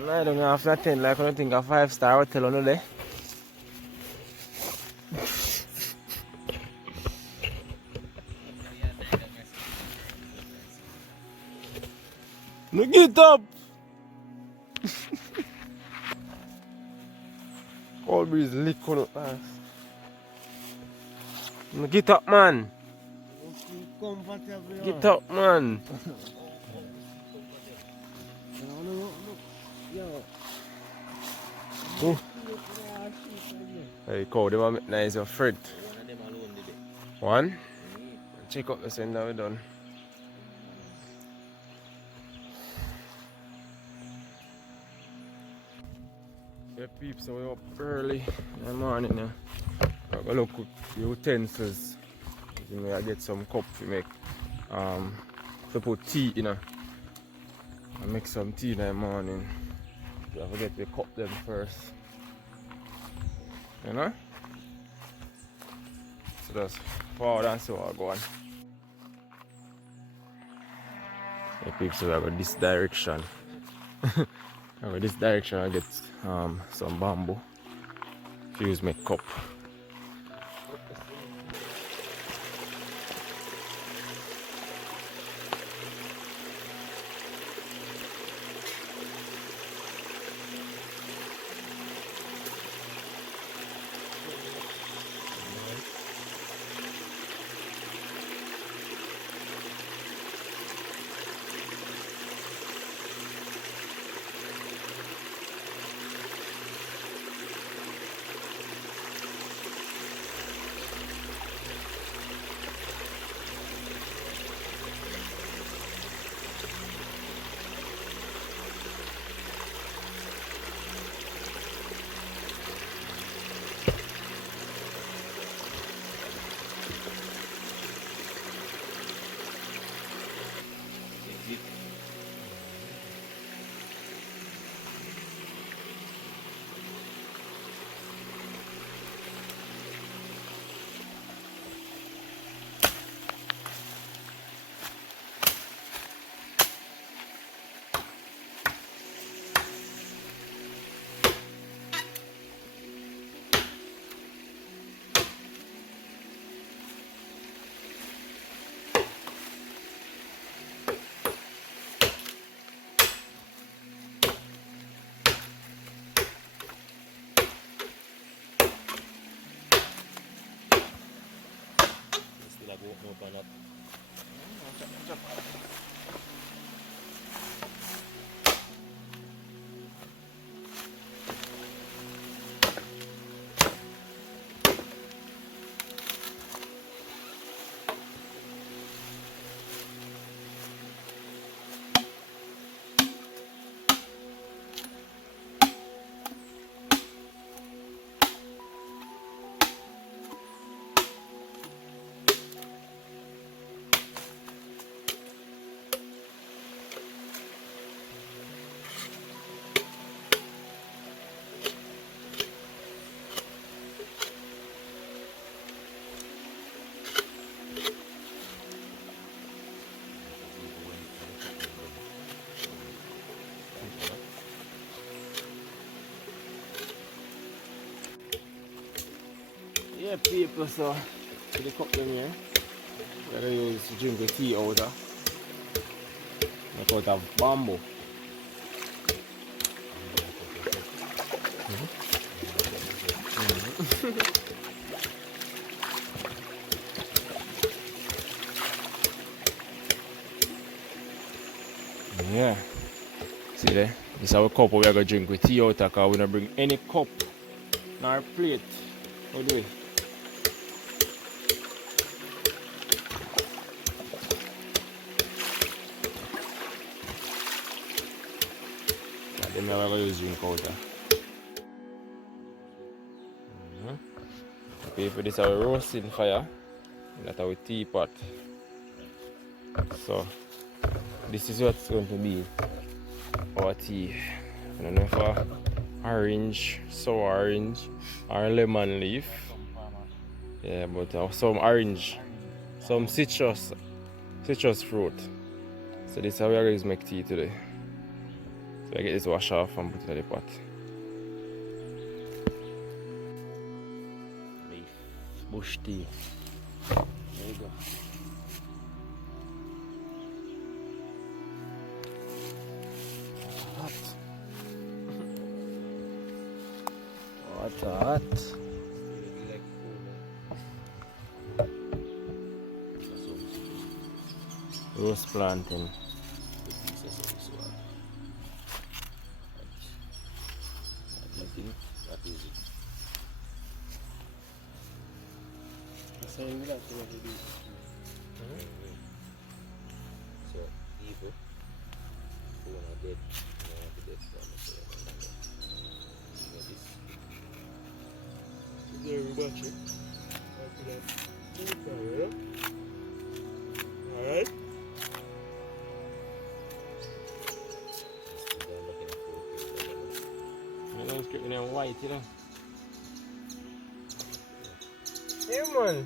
I don't know, after 10, like I don't think a 5-star hotel on there. No, get up! All breeze lick on up ass. No, get up, man. Get up, man. Oh. Hey, cow, them are make nice and Fred. One? Check up the sender we done. Yeah, peeps, so we're up early in the morning now. I'm gonna look at the utensils. You may get some cup to make to put tea in. I make some tea in the morning. You have to get the cup them first. You know? So that's forward and so I go on. Yeah, peeps, so I go this direction. I go this direction I get some bamboo to use my cup. Open up. Yeah, people, so for the cup them here, we're going to use to drink the tea out of. Make out of bamboo. Yeah. See there? This is our cup we are going to drink with tea out of, because we don't bring any cup nor plate. How do we? Then we are going to use drink out of. Okay, for this our roasting fire. That's our teapot. So this is what's going to be our tea. I don't know for orange, sour orange, or lemon leaf. Yeah, but some orange, some citrus fruit. So this is how we are going to make tea today. So I get this wash off and put it in the pot. Beef. Bush tea. There you go. Hot. Roast plantain. That is it. So you like to what you do. So, evil. Who are dead. You want to dead from it. Very much it. Alright. You know, it's getting them white, you know. Yeah, man.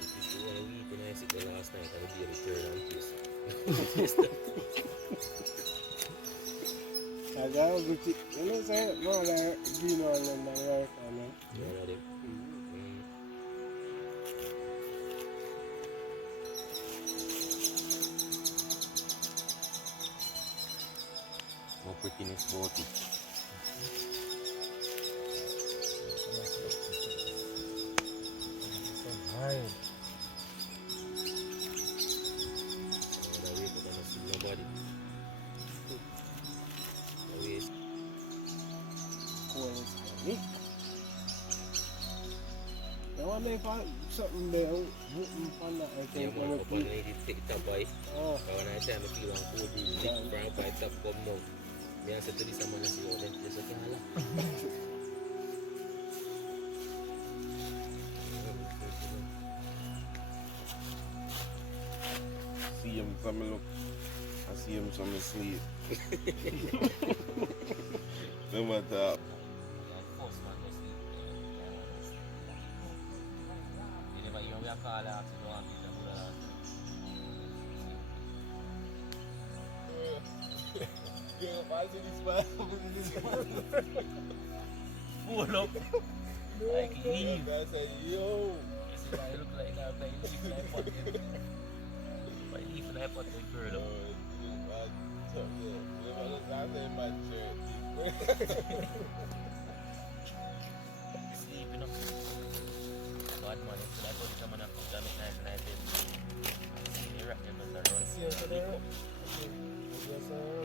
If you want to eat, then I sit there last night and the baby turn on taste. I got a good tip. You know what I'm saying? No, like, green one and the right one, man. You know them? More prettiness about it. Alright. That way, but I don't see nobody. That way, it's Cool as honey. You want to make something there? Wouldn't find that I yeah, can man, come up up and with. I need to take top by. Oh, But when I say I feel on cold breeze, lick from by top come down. Me answer to this, I'm going to say, oh, that's okay, Allah. See him some look. I see him some sleep. No matter. Pull up. Like Eve. I said, yo. I look like that, like Eve, like what? Like Eve, like what? Like girl. Sleeping up. Bad man, so that's what come on up. That make nice and nice. See the rat them as a run. see you there? Yes, sir.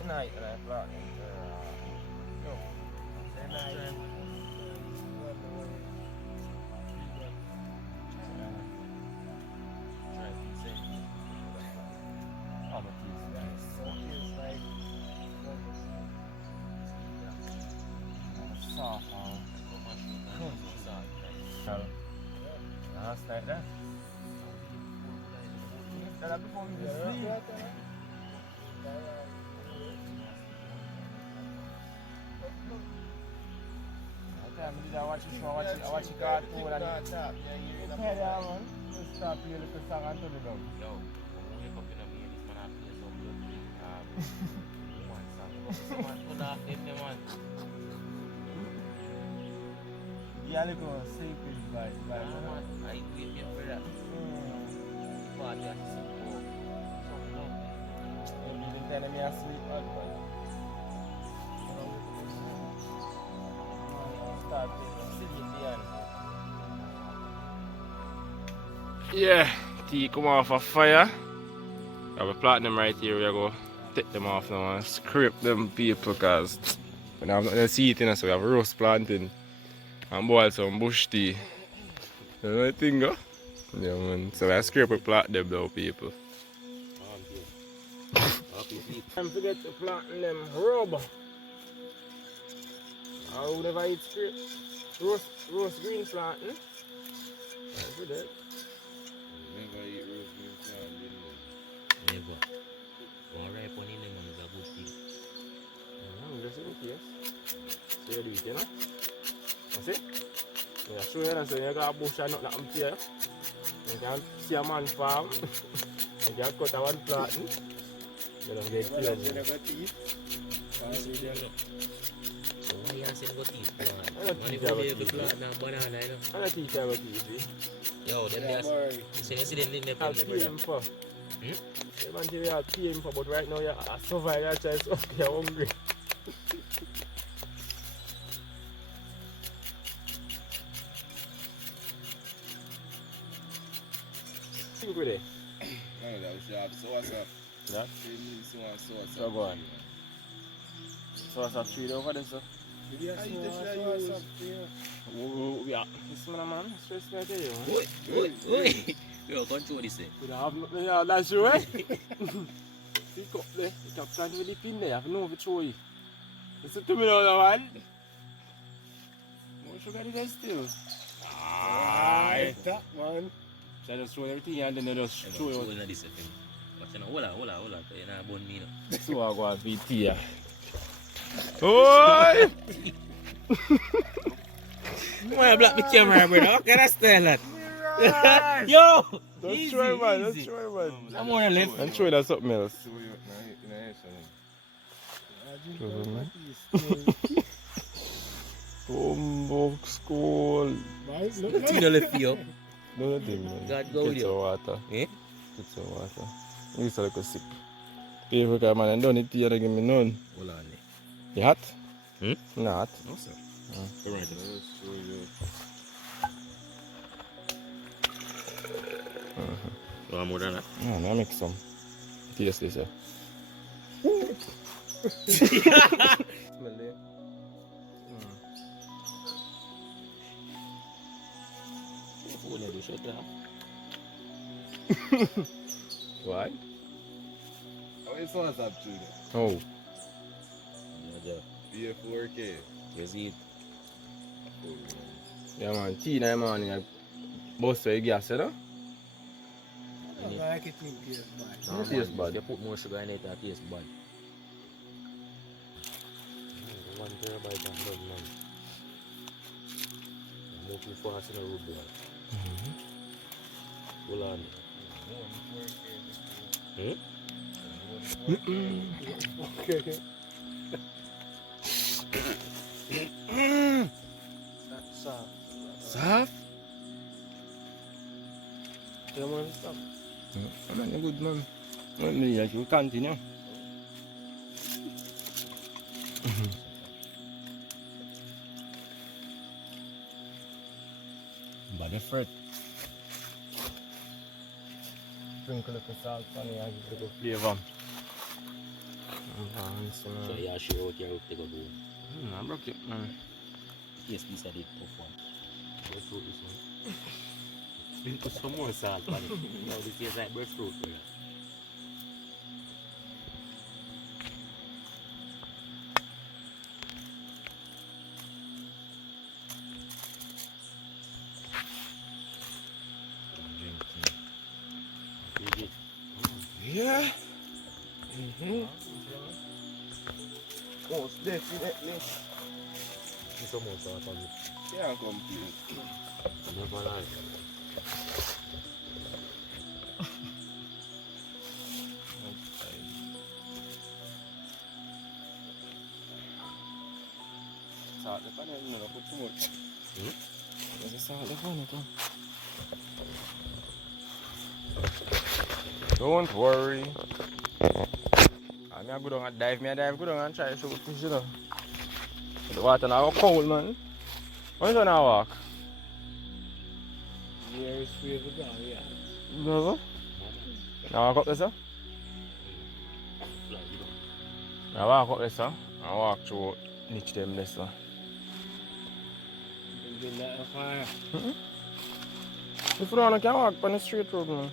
Tonight, and I brought him no. Tonight. Soft, I'll start that. That before we sleep. I watch the show, I watch the cartoon and yeah, man. Just start playing a little song and turn it down. Yo, when we wake up in the morning, this man has to play some blood. One song. Man, put off it, man. Yeah, look on sleeping by Man, I wait here for that. But that's so lovely. You didn't tell me I sleep hard, but start playing yeah, tea come off a fire. I have a platinum right here. We are going to take them off now and scrape them people because when I'm not going to see it, so we have roast plantain and boil some bush tea. You know what I think, huh? Yeah, man. So I scrape a platinum though, people. Don't forget to platinum them rub. I would never eat scrape. Roast green plantain. That's it. Never eat roast beef now, didn't Never. One ripe one in them is a good thing. Just in case. So you do it, you know? You see? Yeah, show you that so you got a bush and nothing up here. You can see a man farm. You can cut a one flatten. You don't get Well, killed. you never teeth. So why you say go teeth? I don't When you teeth go have a there, the teeth. banana, banana, you know. I don't teach you about easy. Yo, them Yeah, just, boy. you see them in the I'll pen, pay brother. him for. Hmm? The man say I'll pay him for, but right now you're a survivor, you're trying to you're hungry. Think with it. No, that was sharp. So what's up? Yeah. So go on. So what's up, trade over there, sir? Yes, I so just what's say up here? Yeah. Listen, man, stress me, I tell you. Oi, oi, oi. Yo, control this thing. You don't have nothing, yeah, that's you, eh? Pick up there. You can plant with the pin there. I have no throw it. Listen to me now, man. More sugar is still. Aye. That man. So I just throw everything and then I just Hey, throw man, it. so in this thing. Watch now, hold on. You're not born me now. So I go and beat here. Oi! Why block the camera, brother? How can I style that? Yo! Don't Easy, try, man. Don't easy. try, man. I'm on the left. I'm sure that's something else. So you True, man. Bumbo school. Right? Look, You know left you. No, nothing, man. God go with Get you. some water. Eh? Get some water. You used to like a sick. People come and don't need tea and give me none. Hold on. You hot? Hmm? Not hot. No, sir. Ah. Alright. You want more than that? No, no, I make some. Taste this, yeah. Smell it. Phone you do shut down. Why? How is what's up, Judy? Oh. BF4K. You see it? Yeah, man. Tea in the morning. I bust your gas, you know? I like it in here, man. It tastes bad. You put more sugar in it, it tastes bad. 1 terabyte of blood, man. I'm moving fast in the road, boy. Hold on. Okay. That's soft. Soft? You want to stop? Man, you're good, man. Man, you continue. Body fret. Sprinkle the salt on it and give it a flavor. So you sure out your take a go. I broke it, man. Yes, this is the tough one. Breadfruit this one. Then put some more salt on it. Now this tastes like breadfruit. Brother. Drink tea. Yeah. Most definitely. Put some more salt on it. Can't compete. Never like. Salt the pan, you don't put too much. There's a salt the pan, don't worry. I'm going to dive good on and try to shoot fish, you know. The water now cold, man. When you now walk? Yeah, it's free to go, yeah. No, now walk up there, sir. Now walk up there, sir. And walk through niche them there, sir. You can get that fire. If you don't want to walk on the straight road, man.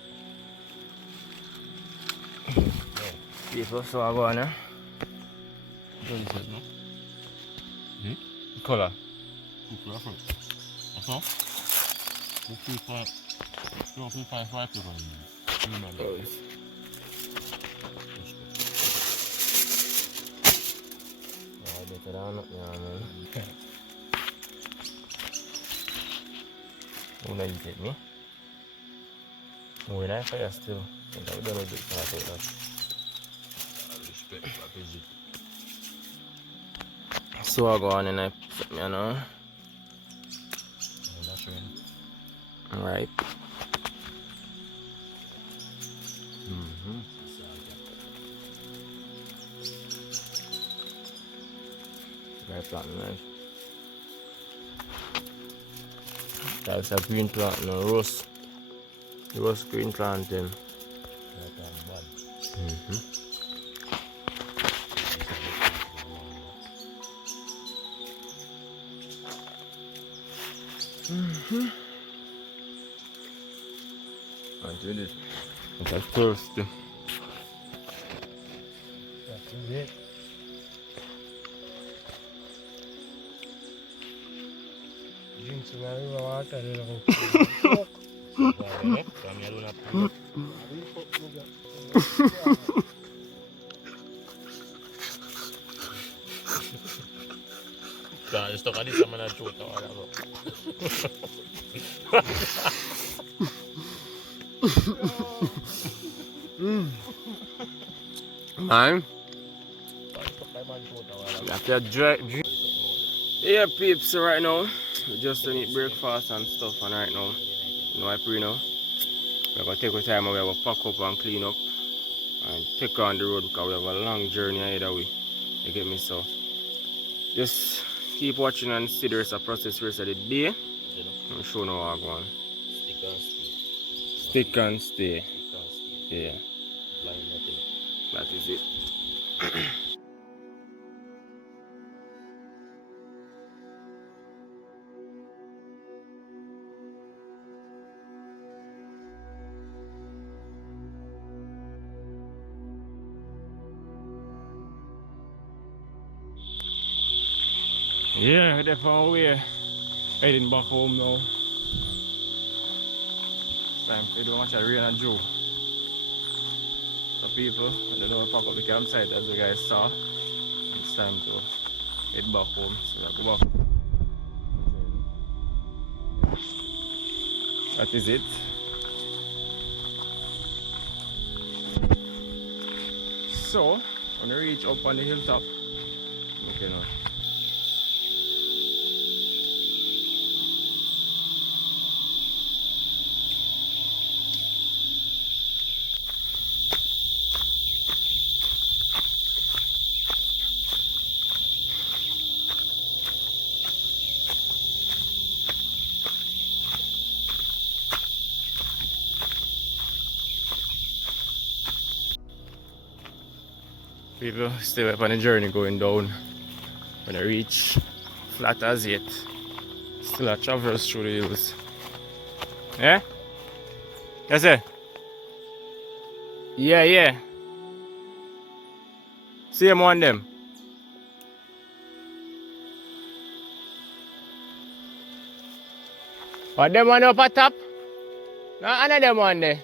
People, so I go on there. What is it, no? Color. That's all? We'll keep 5 people in there. Better than nothing, man. Who not eat it, me? Who in I fire still? I don't know if it's not that. Respect for visit. So I go on and I put me, you know. That's right. Alright. Right plant, right? That's a green plant, no roast. Roast green planting. I did it. That's thirsty. That is it. Drink some river water, they don't cook. Kami alone up. Kaya gusto ka din sa mga chuta wala ko. Man, after drink. Yeah, peeps, so right now, we just done eat breakfast and stuff, and right now, you know, I pray now, we're going to take our time and we're going to pack up and clean up and take on the road because we have a long journey either way. You get me? So, just keep watching and see the rest of the process the rest of the day. I'm sure now I'm going. Stick and stay. Yeah. That is it. Yeah, they're far away. Heading back home now. It's time to do much of rain and Joe. So people, I don't know, pack up the campsite as you guys saw. It's time to head back home. So we'll go back. That is it. So, when we reach up on the hilltop, okay now. People still up on the journey going down. When I reach flat as yet, still a traverse through the hills. Yeah? That's it? Yeah, yeah. Same one them. What them one up at top? No, another them one there.